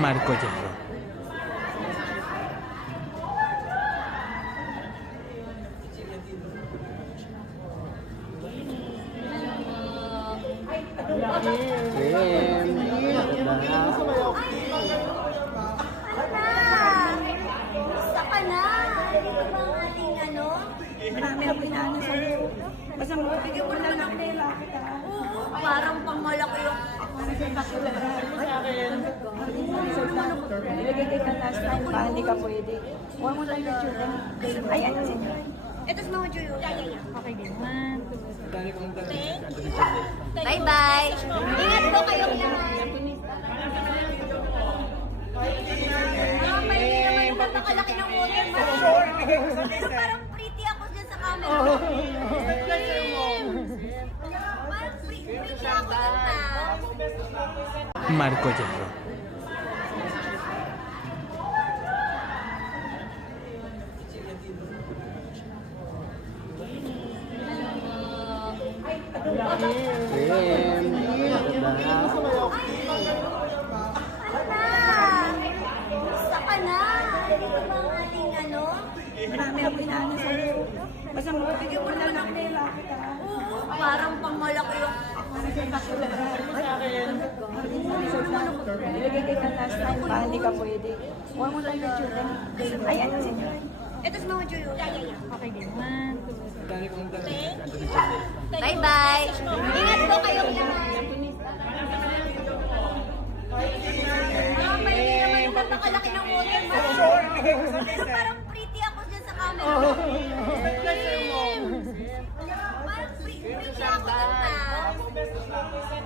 Marco Hierro. Saka na! Ito ba ang ating ano? Marami ang pinano sa iyo. Basta bigyan mo na lang ng pera kita. Oo, parang pang malaki yung... Nilagay kita last time pa, hindi ka pwede. Huwag mo lang yung children. Ayan, sige. Ito sa mga Juyo. Okay din. 1, 2, Bye-bye! Ingat po kayong lahat! Hindi naman yung napakalaki ng water mask. Parang pretty ako dyan sa camera. Parang pretty ako dyan pa. Marco Hierro. Saka na! Ito ba ang ating ano? marami ang pinano sa iyo. Basta bigyan mo na lang ng pera kita. Oo, parang pang malaki yung... Nilagay kita last time pa, hindi ka pwede. Huwag mo lang yung children. Ayan, sige. Ito sa mga Juyo. Okay din. 1, 2, Bye-bye! Ingat po kayong lahat! Hindi naman yung napakalaki ng water mask. Parang